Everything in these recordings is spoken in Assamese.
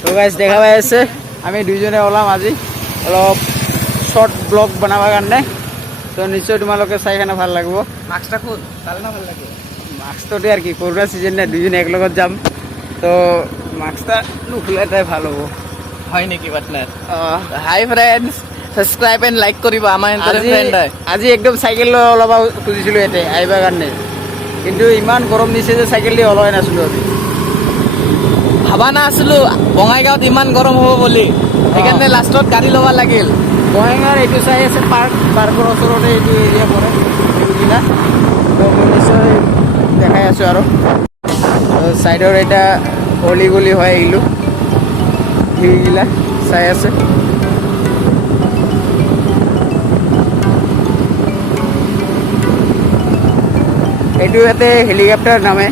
তো গাইজ দেখা পাই আছে আমি দুইজনে ওলাম আজি অলপ শর্ট ব্লগ বনাবার কাৰণে তো নিশ্চয় তোমালোকে চাই কেনে ভাল লাগিব। মাস্কটা খুল তাহলে না ভালো লাগে। মাস্কটোতে আর কি করোনা সিজন না দুইজনে এক লগত যাম তো মাস্কটা নুখুলে তাই ভাল হ'ব। হয় নাকি partner? Hi friends, subscribe and like করিবা আমার এন্টার আজি ফ্রেন্ড হয়। আজি একদম চাইকেল লৈ ওলাব খুজিছিলোঁ ইয়াতে আহিবৰ কাৰণে, কিন্তু ইমান গৰম দিছে যে চাইকেল দি ওলোৱাই নাছিলোঁ আমি। ভাবা না আসলো বঙাইগাঁৱত ইমান গৰম হ'ব বুলি, সেইকাৰণে লাষ্টত গাড়ী ল'ব লাগিল। বঙাইগাঁৱৰ এইটো চাই আছে পাৰ্কৰ ওচৰতে এইটো এৰিয়া পৰে এইবিলাক, তো মই নিশ্চয় দেখাই আছোঁ আৰু ছাইডৰ এটা অলি গলি হয় আহিলোঁ সেইবিলাক চাই আছে। এইটো ইয়াতে হেলিকপ্টাৰ নামে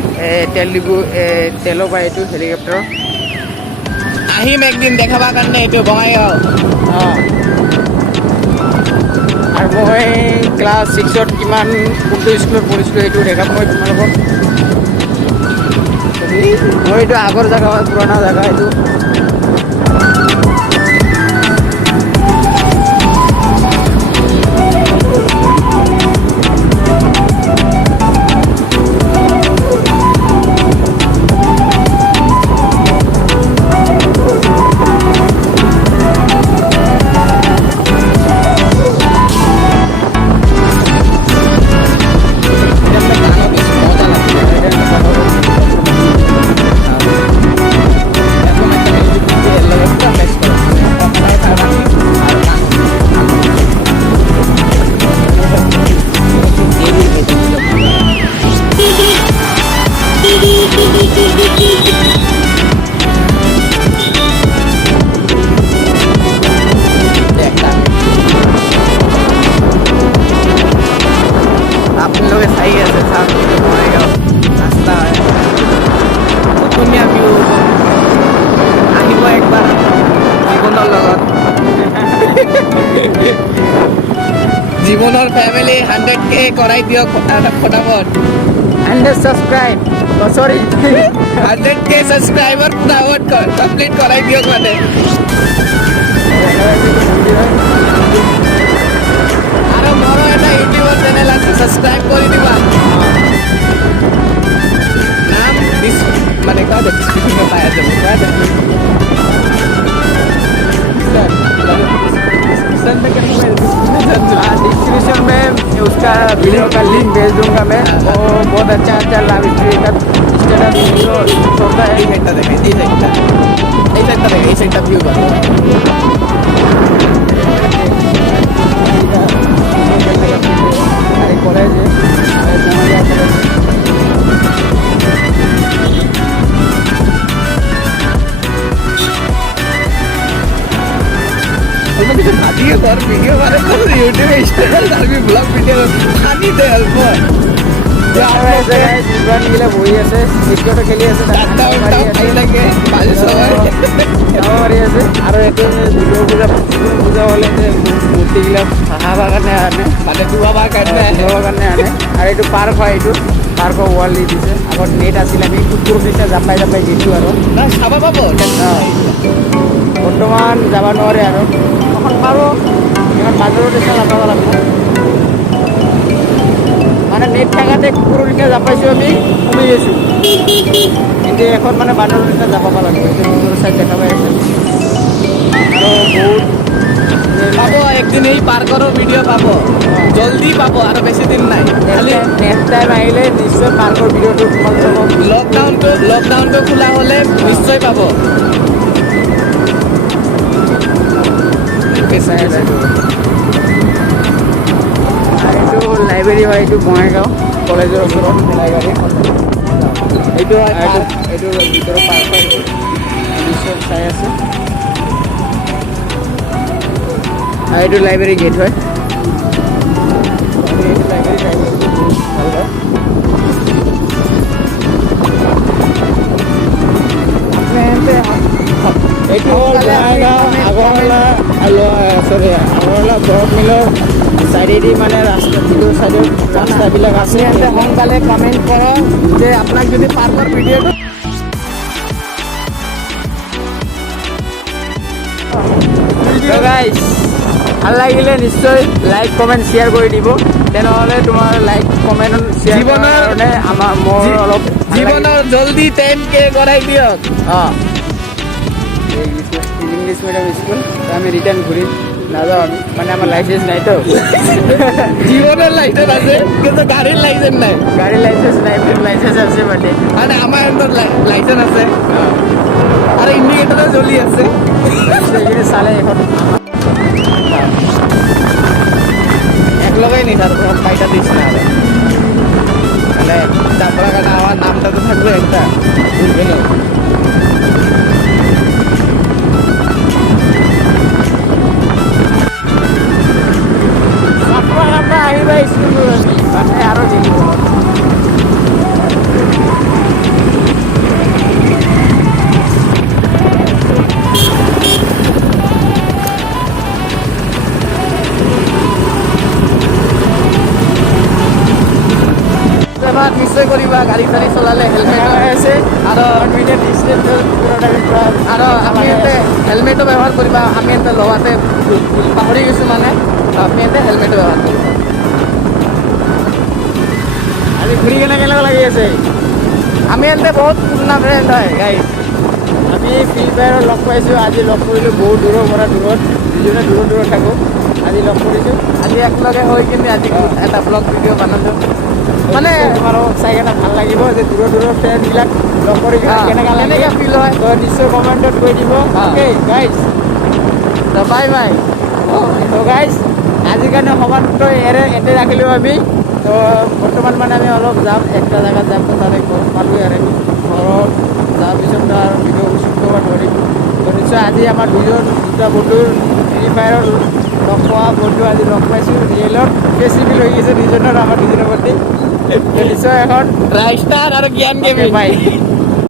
তেল ডিপু তেলৰ পৰা এইটো হেলিকপ্টাৰ আহিম একদিন দেখাবা কাৰণে এইটো বঙাইগাঁও। অঁ। আৰু মই ক্লাছ 6ত কিমান কোনটো স্কুলত পঢ়িছিলোঁ সেইটো দেখাম মই তোমালোকক। মই এইটো আগৰ জেগা হয়, পুৰণা জেগা এইটো। জীৱনৰ ফ্যামিলি 100K কৰাই দিয়ক ফটাফট। 100 সাবস্ক্ৰাইব, সৰি 100K সাবস্ক্ৰাইবাৰ ফটাফট কমপ্লিট কৰাই দিয়ক মানে। আৰু মোৰো এটা ইউটিউবৰ চেনেল আছে, সাবস্ক্ৰাইব কৰি দিবা। নাম মানে কোৱা ডিসক্রিপশনে পাই যাব। डिस्क्रिप्शन में उसका वीडियो का लिंक भेज दूंगा मैं। वो बहुत अच्छा अच्छा लाभ स्टोरी का स्टेटस वीडियो छोड़ता है। এই সাইডটা দেখে, এই সাইডটা দেখে, এই সাইডটা ভিউ করো। কলেজ দিয়ে তোর ভিডিও মানে ইউটিউবে স্ট্যাটাস আমি ব্লগ ভিডিও খানি দে অল্প গিলা বহি আছে, ক্ৰিকেট খেলি আছে, খাই লাগে বাজে সবাই মাৰি আছে। আৰু এইটো দুৰ্গা পূজা হ'লে যে মূৰ্তিবিলাক হাঁহাবৰ কাৰণে আনে, মানে ধুৱাবৰ কাৰণে আনে। আৰু এইটো পাৰ্ক হয়, এইটো পাৰ্কৰ ৱাল দি দিছে। আগত নেট আছিল, আমি কুকুৰ নিচিনা জাপাই জাপাই দিছোঁ আৰু চাব পাব। বৰ্তমান যাব নোৱাৰে আৰু এখন পাৰোঁ, ইমান বাজাৰৰ নিচিনা নাপাব লাগিব। মানে নেট থাকাতে কুকুৰৰ নিচিনা জাপাইছোঁ, আমি কমি গৈছোঁ, কিন্তু এখন মানে বাজাৰৰ নিচিনা জাপাব লাগিব। এতিয়া ভিতৰৰ চাইড দেখা পাই আছে আৰু বহুত পাব একদিন এই পাৰ্কৰো ভিডিঅ' পাব, জলদি পাব আৰু বেছি দিন নাই। খালি নেক্সট টাইম আহিলে নিশ্চয় পাৰ্কৰ ভিডিঅ'টো তোমালোকক লকডাউনটো খোলা হ'লে নিশ্চয় পাব। এইটো লাইব্ৰেৰী হয়, এইটো বঙাইগাঁও কলেজৰ ওচৰত লাইব্ৰেৰী। এইটো এইটো ভিতৰৰ পাৰ্ক হয়, নিশ্চয় চাই আছে। আৰু এইটো লাইব্ৰেৰী গেট হয়। এইটো হ'ল বঙাইগাঁও আগৰৱালা আগৰৱালা বৰফ মিলৰ চাইডেদি মানে ৰাস্তা ভিতৰৰ চাইডৰ ৰাস্তাবিলাক আছে। সোনকালে কমেণ্ট কৰক যে আপোনাক যদি পাৰ্কৰ ভিডিঅ'টো গাইজ ভাল লাগিলে নিশ্চয় লাইক কমেণ্ট শ্বেয়াৰ কৰি দিব তেনেহ'লে তোমাৰ লাইক কমেণ্ট শ্বেয়াৰ জীৱনৰ- কাৰণে আমাৰ মোৰ অলপ জীৱনৰ জলদি 10K কৰাই দিয়ক অঁ ইংলিছ মিডিয়াম স্কুল আমি ৰিটাৰ্ণ ঘূৰিম নাযাওঁ আমি মানে আমাৰ লাইচেন্স নাইতো জীৱনৰ লাইচেন্স আছে কিন্তু গাড়ীৰ লাইচেন্স নাই গাড়ী লাইচেন্স নাই মোৰ লাইচেন্স আছে মানে মানে আমাৰ হাতত লাইচেন্স আছে আৰু ইণ্ডিকেটৰো জ্বলি আছে সেইখিনি চালে এখন একলগেই নিশার কোনো পয়সা দিস না আরে মানে চাপড়া কাটা আমার নামটা তো থাকবে একটা বুঝবে না আমরা আহিবা স্কুল মানে আরো দেখিব নিশ্চয় কৰিবা গাড়ী চাড়ী চলালে হেলমেট আছে আৰু মিনিট ডিস্টেন্স আৰু আমি ইয়াতে হেলমেটো ব্যৱহাৰ কৰিবা আমি ইয়াতে লগাতে পাহৰি গৈছোঁ মানে আমি ইয়াতে হেলমেটো ব্যৱহাৰ কৰিবা আজি ঘূৰি কেনে কেনেকুৱা লাগি আছে আমি ইয়াতে বহুত পুৰণা ফ্ৰেণ্ড হয় গাইজ আমি ফ্ৰী ফায়াৰত লগ পাইছোঁ আজি লগ কৰিলোঁ বহুত দূৰৰ পৰা দূৰত দুজনে দূৰত দূৰত থাকোঁ আজি লগ কৰিছোঁ আজি একেলগে হৈ কিনে আজি এটা ব্লগ ভিডিঅ' বনালোঁ মানে তোমালোকক চাই কেনে ভাল লাগিব যে দূৰৰ দূৰৰ ফ্ৰেণ্ডবিলাক লগ কৰি কেনে কেনেকুৱা লাগে কেনেকৈ ফিল হয় তো নিশ্চয় কমেণ্টত কৈ দিব অ'কে গাইজ তো বাই বাই তো গাইজ আজিৰ কাৰণে সমাপ্ত এতে ৰাখিলোঁ আমি তো বৰ্তমান মানে আমি অলপ যাম একটা জেগাত যাম তো তাতে ঘৰ পালোঁ আৰু ঘৰত যোৱাৰ পিছত আৰু ভিডিঅ' শ্বুট কৰিব ধৰিম তো নিশ্চয় আজি আমাৰ দুটা বন্ধুৰ ফ্ৰী ফায়াৰত লগ পোৱা বন্ধু আজি লগ পাইছোঁ ৰিয়েলত ফেচিভিল হৈ গৈছে দুজনৰ আমাৰ দুজনৰ প্ৰতি তো নিশ্চয় এখন ৰাইষ্টাৰ আৰু জ্ঞান গেমিং বাই